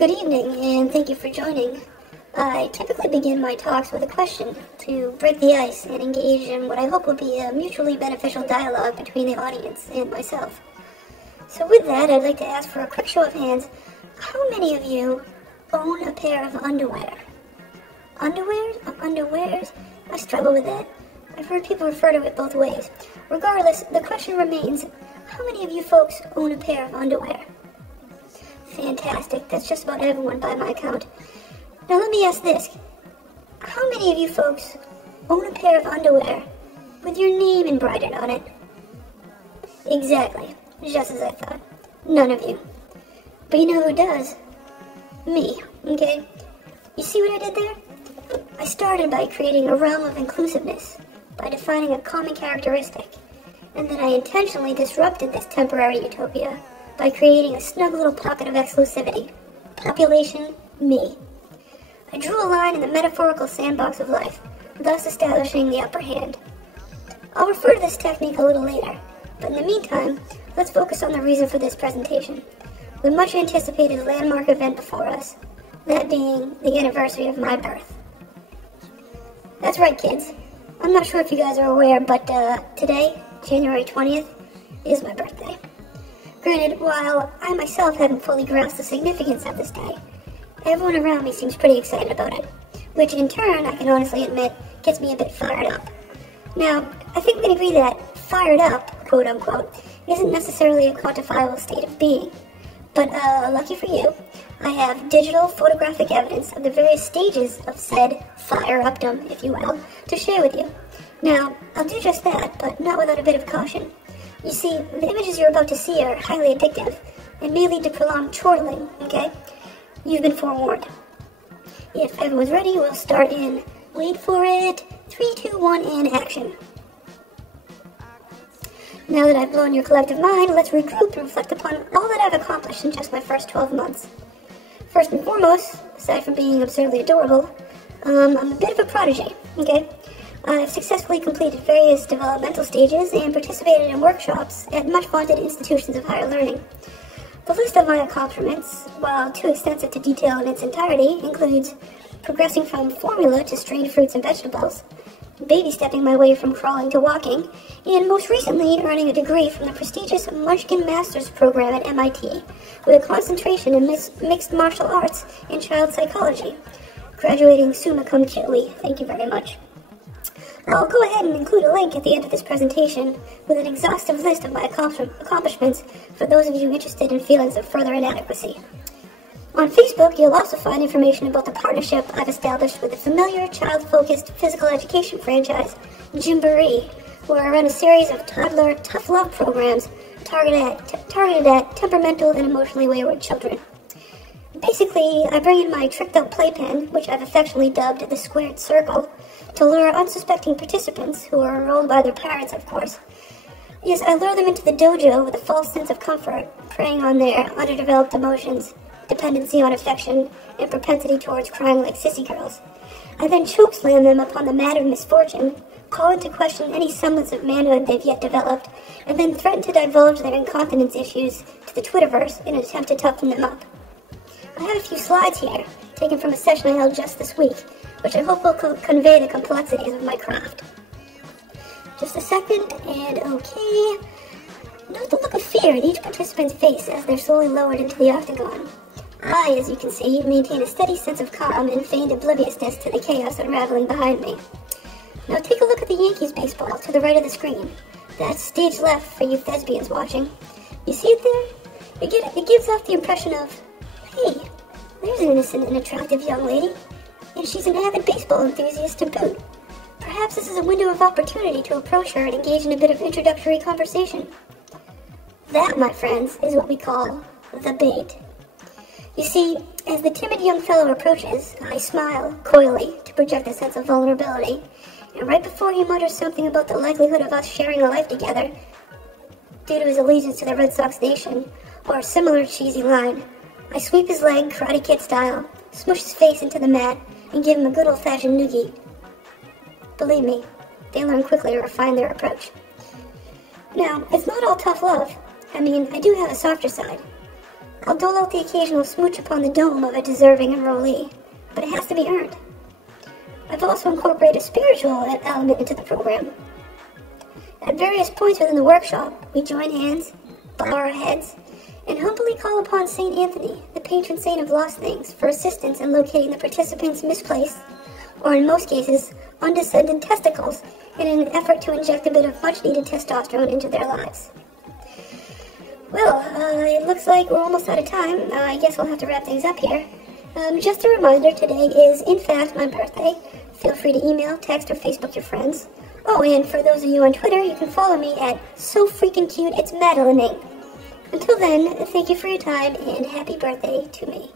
Good evening, and thank you for joining. I typically begin my talks with a question to break the ice and engage in what I hope will be a mutually beneficial dialogue between the audience and myself. So with that, I'd like to ask for a quick show of hands. How many of you own a pair of underwear? Underwears? I struggle with that. I've heard people refer to it both ways. Regardless, the question remains, how many of you folks own a pair of underwear? Fantastic. That's just about everyone by my count. Now let me ask this. How many of you folks own a pair of underwear with your name embroidered on it? Exactly. Just as I thought. None of you. But you know who does? Me. Okay? You see what I did there? I started by creating a realm of inclusiveness, by defining a common characteristic, and then I intentionally disrupted this temporary utopia by creating a snug little pocket of exclusivity. Population, me. I drew a line in the metaphorical sandbox of life, thus establishing the upper hand. I'll refer to this technique a little later, but in the meantime, let's focus on the reason for this presentation, the much anticipated landmark event before us, that being the anniversary of my birth. That's right, kids. I'm not sure if you guys are aware, but today, January 20th, is my birthday. Granted, while I myself haven't fully grasped the significance of this day, everyone around me seems pretty excited about it, which in turn, I can honestly admit, gets me a bit fired up. Now, I think we can agree that fired up, quote unquote, isn't necessarily a quantifiable state of being. But lucky for you, I have digital photographic evidence of the various stages of said fire-updom, if you will, to share with you. Now, I'll do just that, but not without a bit of caution. You see, the images you're about to see are highly addictive and may lead to prolonged chortling, okay? You've been forewarned. If everyone's ready, we'll start in, wait for it, 3, 2, 1, and action. Now that I've blown your collective mind, let's regroup and reflect upon all that I've accomplished in just my first 12 months. First and foremost, aside from being absurdly adorable, I'm a bit of a prodigy, okay? I've successfully completed various developmental stages and participated in workshops at much vaunted institutions of higher learning. The list of my accomplishments, while too extensive to detail in its entirety, includes progressing from formula to strained fruits and vegetables, baby-stepping my way from crawling to walking, and most recently earning a degree from the prestigious Munchkin Master's program at MIT, with a concentration in mixed martial arts and child psychology. Graduating summa cum laude, thank you very much. I'll go ahead and include a link at the end of this presentation with an exhaustive list of my accomplishments for those of you interested in feelings of further inadequacy. On Facebook, you'll also find information about the partnership I've established with the familiar child-focused physical education franchise, Gymboree, where I run a series of toddler tough love programs targeted at temperamental and emotionally wayward children. Basically, I bring in my tricked-out playpen, which I've affectionately dubbed the Squared Circle, to lure unsuspecting participants, who are enrolled by their parents, of course. Yes, I lure them into the dojo with a false sense of comfort, preying on their underdeveloped emotions, dependency on affection, and propensity towards crying like sissy girls. I then chokeslam them upon the mat of misfortune, call into question any semblance of manhood they've yet developed, and then threaten to divulge their incontinence issues to the Twitterverse in an attempt to toughen them up. I have a few slides here, taken from a session I held just this week, which I hope will convey the complexities of my craft. Just a second, and okay. Note the look of fear in each participant's face as they're slowly lowered into the octagon. I, as you can see, maintain a steady sense of calm and feigned obliviousness to the chaos unraveling behind me. Now take a look at the Yankees baseball to the right of the screen. That's stage left for you thespians watching. You see it there? It gives off the impression of, hey, there's an innocent and attractive young lady, and she's an avid baseball enthusiast to boot. Perhaps this is a window of opportunity to approach her and engage in a bit of introductory conversation. That, my friends, is what we call the bait. You see, as the timid young fellow approaches, I smile coyly to project a sense of vulnerability, and right before he mutters something about the likelihood of us sharing a life together, due to his allegiance to the Red Sox Nation, or a similar cheesy line, I sweep his leg Karate Kid style, smush his face into the mat, and give him a good old-fashioned noogie. Believe me, they learn quickly to refine their approach. Now, it's not all tough love. I mean, I do have a softer side. I'll dole out the occasional smooch upon the dome of a deserving enrollee, but it has to be earned. I've also incorporated a spiritual element into the program. At various points within the workshop, we join hands, bow our heads, and humbly call upon St. Anthony, the patron saint of lost things, for assistance in locating the participants' misplaced, or in most cases, undescended testicles, in an effort to inject a bit of much-needed testosterone into their lives. Well, it looks like we're almost out of time. I guess I'll have to wrap things up here. Just a reminder, today is, in fact, my birthday. Feel free to email, text, or Facebook your friends. Oh, and for those of you on Twitter, you can follow me at SoFreakinCute It's Madeline. Until then, thank you for your time, and happy birthday to me.